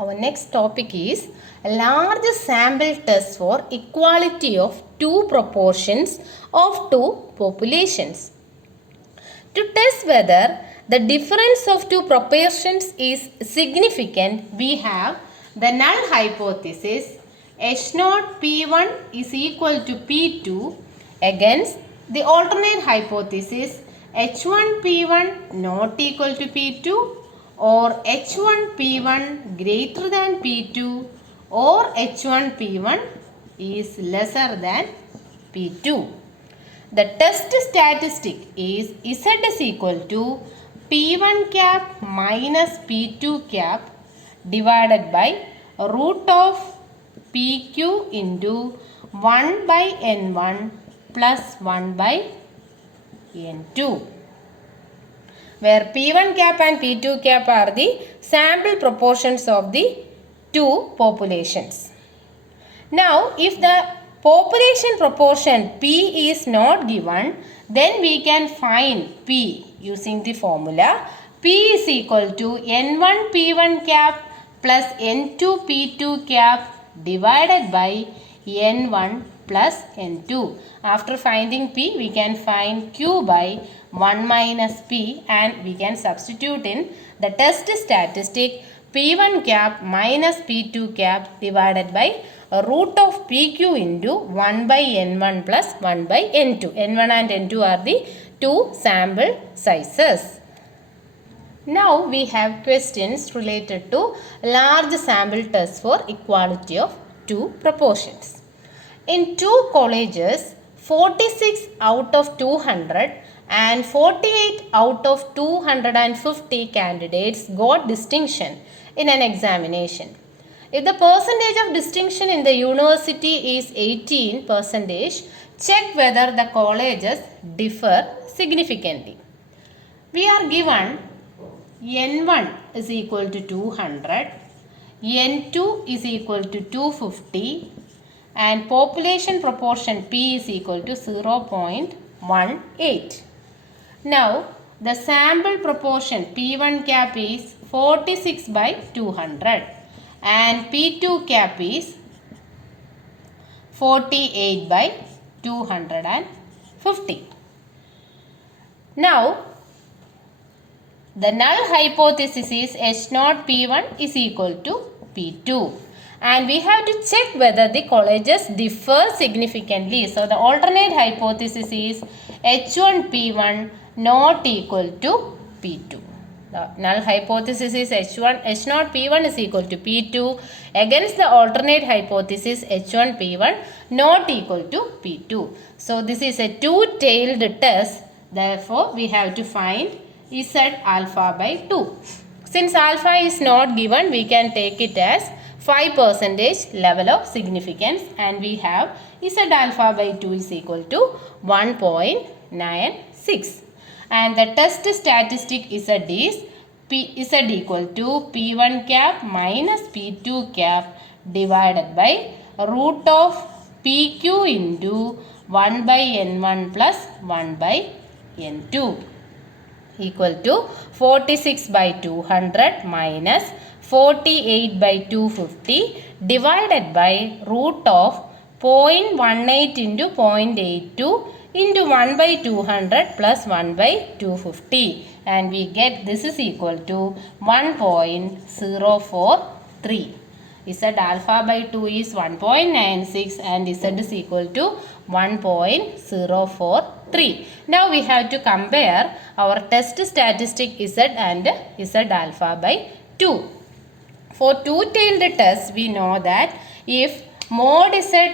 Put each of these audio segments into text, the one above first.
Our next topic is a large sample test for equality of two proportions of two populations. To test whether the difference of two proportions is significant, we have the null hypothesis H0 P1 is equal to P2 against the alternate hypothesis H1 P1 not equal to P2 or H1 P1 greater than P2 or H1 P1 is lesser than P2. The test statistic is Z is equal to P1 cap minus P2 cap divided by root of PQ into 1 by N1 plus 1 by N2, where P1 cap and P2 cap are the sample proportions of the two populations. Now, if the population proportion P is not given, then we can find P using the formula P is equal to N1 P1 cap plus N2 P2 cap divided by N1 plus N2. After finding P, we can find Q by 1 minus P and we can substitute in the test statistic P1 cap minus P2 cap divided by root of PQ into 1 by N1 plus 1 by N2. N1 and N2 are the two sample sizes. Now we have questions related to large sample test for equality of two proportions. In two colleges, 46 out of 200 and 48 out of 250 candidates got distinction in an examination. If the percentage of distinction in the university is 18%, check whether the colleges differ significantly. We are given N1 is equal to 200, N2 is equal to 250 and population proportion P is equal to 0.18. Now, the sample proportion P1 cap is 46 by 200 and P2 cap is 48 by 250. Now, the null hypothesis is H0 P1 is equal to P2 and we have to check whether the colleges differ significantly. So, the alternate hypothesis is H1 P1 not equal to P2. The null hypothesis is H0 P1 is equal to P2 against the alternate hypothesis H1 P1 not equal to P2. So, this is a two-tailed test. Therefore, we have to find Z alpha by 2. Since alpha is not given, we can take it as 5% level of significance and we have Z alpha by 2 is equal to 1.96. And the test statistic Z is Z equal to P1 cap minus P2 cap divided by root of PQ into 1 by N1 plus 1 by N2 equal to 46 by 200 minus 48 by 250 divided by root of 0.18 into 0.82 into 1 by 200 plus 1 by 250 and we get this is equal to 1.043. Z alpha by 2 is 1.96 and Z is equal to 1.043. Now we have to compare our test statistic Z and Z alpha by 2. For two-tailed test, we know that if mod Z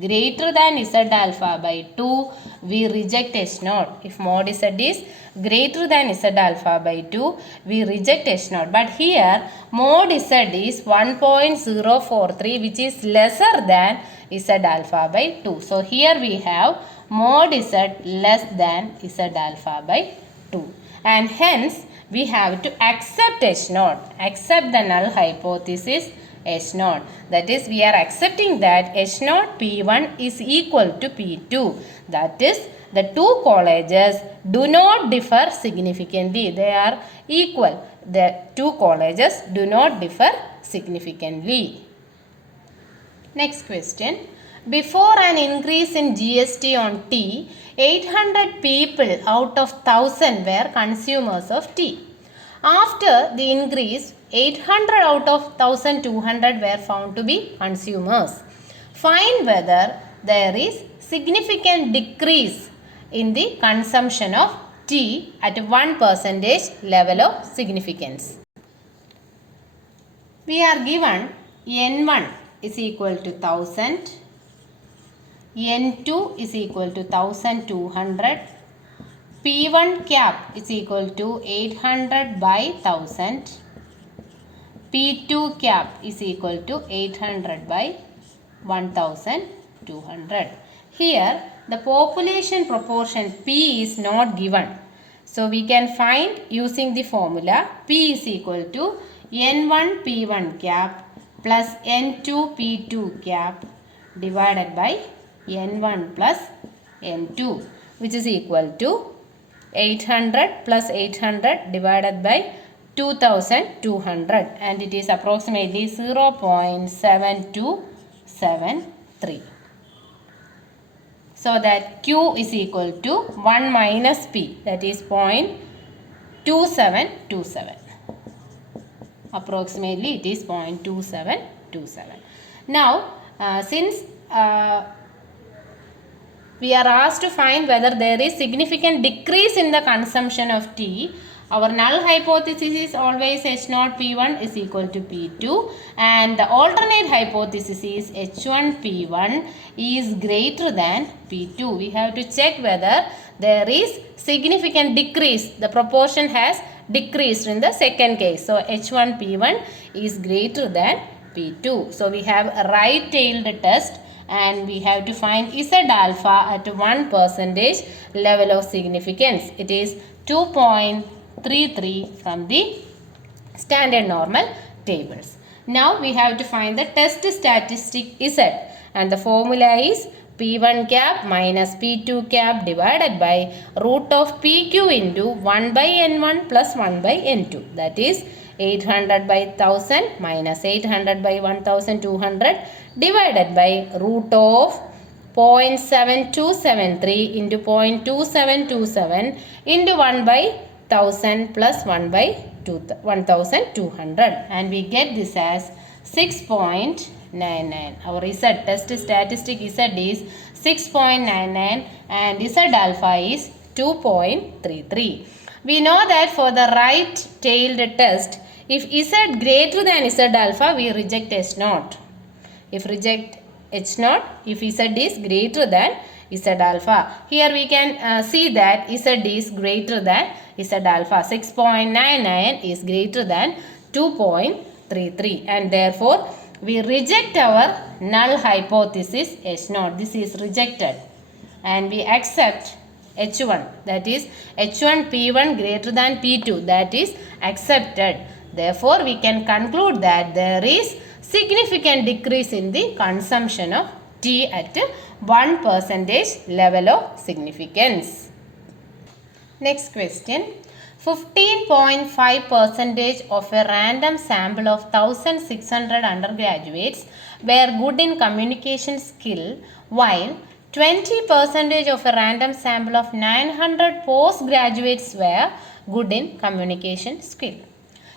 greater than Z alpha by 2, we reject H0. If mod Z is greater than Z alpha by 2, we reject H0. But here, mod Z is 1.043 which is lesser than Z alpha by 2. So, here we have mod Z less than Z alpha by 2. And hence, we have to accept H0, accept the null hypothesis H0. That is, we are accepting that H0 P1 is equal to P2. That is, the two colleges do not differ significantly. They are equal. the two colleges do not differ significantly. Next question. Before an increase in GST on tea, 800 people out of 1000 were consumers of tea. After the increase, 800 out of 1200 were found to be consumers. Find whether there is significant decrease in the consumption of tea at 1% level of significance. We are given N1 is equal to 1000, N2 is equal to 1200, P1 cap is equal to 800 by 1000, P2 cap is equal to 800 by 1200. Here the population proportion P is not given. So we can find using the formula P is equal to N1 P1 cap plus N2 P2 cap divided by N1 plus N2, which is equal to 800 plus 800 divided by 2200, and it is approximately 0.7273. So that Q is equal to 1 minus P, that is 0.2727. Approximately it is 0.2727. Now since we are asked to find whether there is significant decrease in the consumption of tea, our null hypothesis is always H0 P1 is equal to P2, and the alternate hypothesis is H1 P1 is greater than P2. We have to check whether there is significant decrease. The proportion has decreased in the second case. So H1 P1 is greater than P2. So we have a right-tailed test, and we have to find Z alpha at 1% level of significance. It is 2.33 from the standard normal tables. Now we have to find the test statistic Z, and the formula is P1 cap minus P2 cap divided by root of PQ into 1 by N1 plus 1 by N2, that is 800 by 1000 minus 800 by 1200 divided by root of 0.7273 into 0.2727 into 1 by 1000 plus 1 by 1200, and we get this as 6.99. Our Z test statistic Z is 6.99 and Z alpha is 2.33. We know that for the right-tailed test, if Z greater than Z alpha, we reject H0. If reject H0, if Z is greater than Z alpha. Here we can see that Z is greater than Z alpha. 6.99 is greater than 2.33, and therefore we reject our null hypothesis H0. This is rejected, and we accept H1, that is H1 P1 greater than P2, that is accepted. Therefore we can conclude that there is significant decrease in the consumption of tea at 1% level of significance. Next question. 15.5% of a random sample of 1600 undergraduates were good in communication skill, while 20% of a random sample of 900 postgraduates were good in communication skill.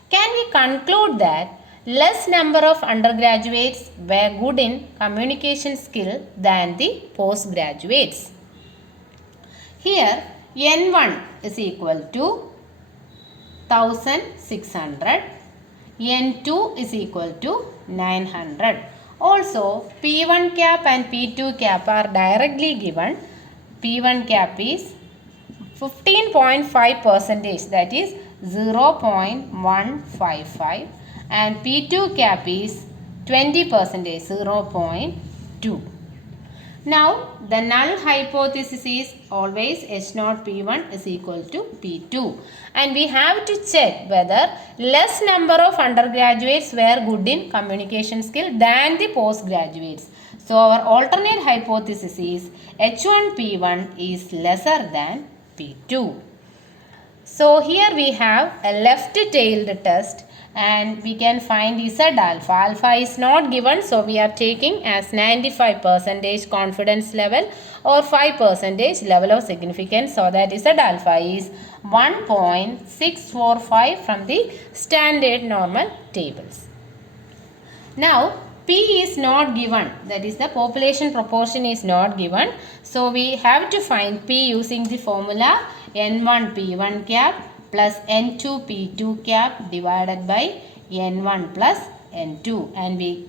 Can we conclude that less number of undergraduates were good in communication skill than the postgraduates? Here N1 is equal to 1600, N2 is equal to 900. Also P1 cap and P2 cap are directly given. P1 cap is 15.5%, that is 0.155, and P2 cap is 20%, 0.2. Now the null hypothesis is always H0 P1 is equal to P2, and we have to check whether less number of undergraduates were good in communication skill than the postgraduates. So our alternate hypothesis is H1 P1 is lesser than P2. So here we have a left-tailed test and we can find Z alpha. Alpha is not given, so we are taking as 95% confidence level or 5% level of significance, so that Z alpha is 1.645 from the standard normal tables. Now P is not given, that is the population proportion is not given. So we have to find P using the formula N1 P1 cap plus N2 P2 cap divided by N1 plus N2, and we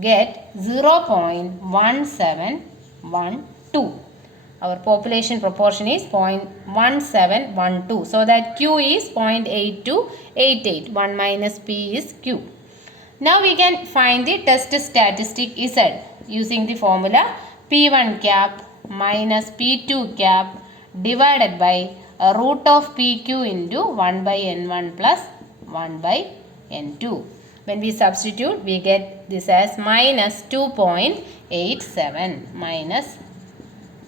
get 0.1712. Our population proportion is 0.1712. So that Q is 0.8288. 1 minus P is Q. Now we can find the test statistic Z using the formula P1 cap minus P2 cap divided by root of PQ into 1 by N1 plus 1 by N2. When we substitute, we get this as minus 2.87, minus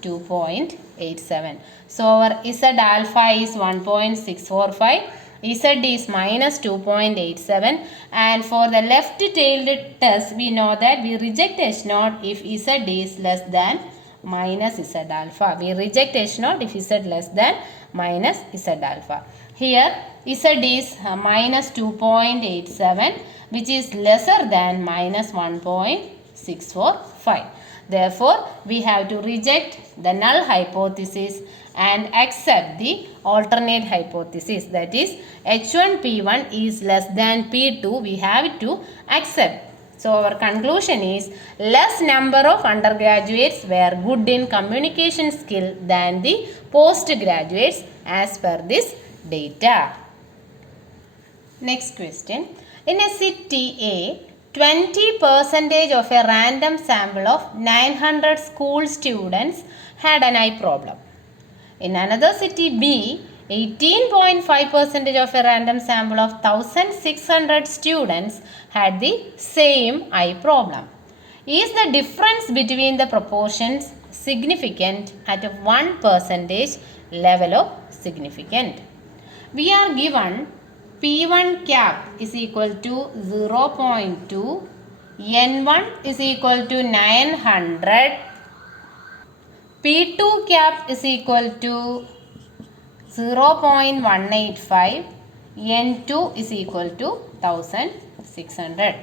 2.87. So our Z alpha is 1.645. Z is minus 2.87, and for the left-tailed test we know that we reject H0 if Z is less than minus Z alpha. We reject H0 if Z less than minus Z alpha. Here Z is minus 2.87, which is lesser than minus 1.645. Therefore, we have to reject the null hypothesis and accept the alternate hypothesis, that is H1 P1 is less than P2. We have to accept. So our conclusion is less number of undergraduates were good in communication skill than the postgraduates as per this data. Next question. In a city A, 20% of a random sample of 900 school students had an eye problem. In another city B, 18.5% of a random sample of 1600 students had the same eye problem. Is the difference between the proportions significant at a 1% level of significant? We are given P1 cap is equal to 0.2, N1 is equal to 900, P2 cap is equal to 0.185, N2 is equal to 1600.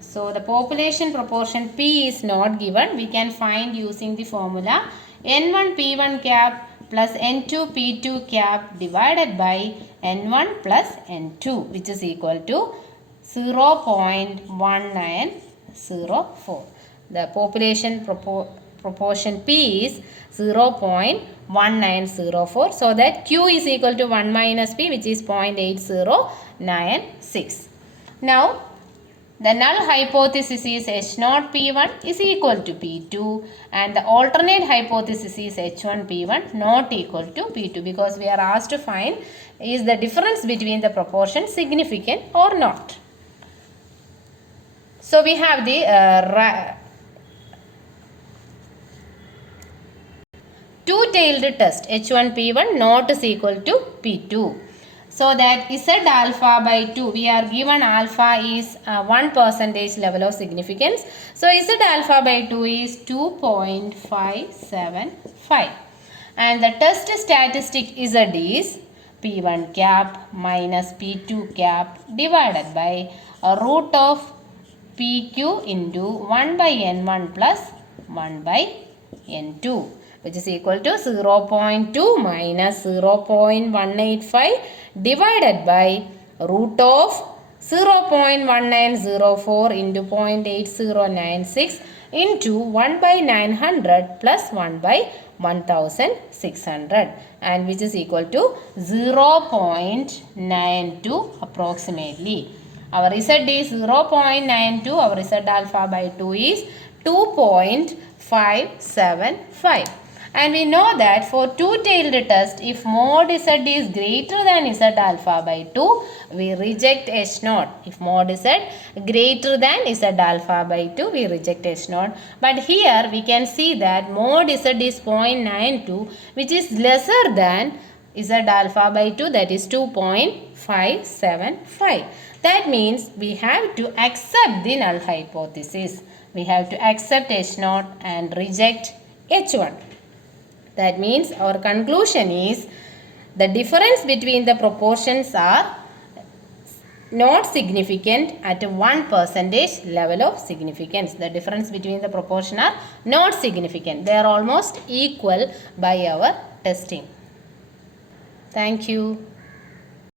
So the population proportion P is not given. We can find using the formula N1 P1 cap plus N2 P2 cap divided by N1 plus N2, which is equal to 0.1904. The population proportion P is 0.1904. So that Q is equal to 1 minus P, which is 0.8096. Now the null hypothesis is H0 P1 is equal to P2, and the alternate hypothesis is H1 P1 not equal to P2, because we are asked to find is the difference between the proportions significant or not. So we have the two-tailed test H1 P1 not is equal to P2. So that Z alpha by 2, we are given alpha is 1% level of significance. So Z alpha by 2 is 2.575. And the test statistic Z is P1 cap minus P2 cap divided by a root of PQ into 1 by N1 plus 1 by N2, which is equal to 0.2 minus 0.185 divided by root of 0.1904 into 0.8096 into 1 by 900 plus 1 by 1600, and which is equal to 0.92 approximately. Our Z is 0.92, our Z alpha by 2 is 2.575. And we know that for two-tailed test, if mod Z is greater than Z alpha by 2, we reject H0. If mod Z greater than Z alpha by 2, we reject H0. But here we can see that mod Z is 0.92, which is lesser than Z alpha by 2, that is 2.575. That means we have to accept the null hypothesis. We have to accept H0 and reject H1. That means our conclusion is the difference between the proportions are not significant at 1% level of significance. The difference between the proportion are not significant. They are almost equal by our testing. Thank you.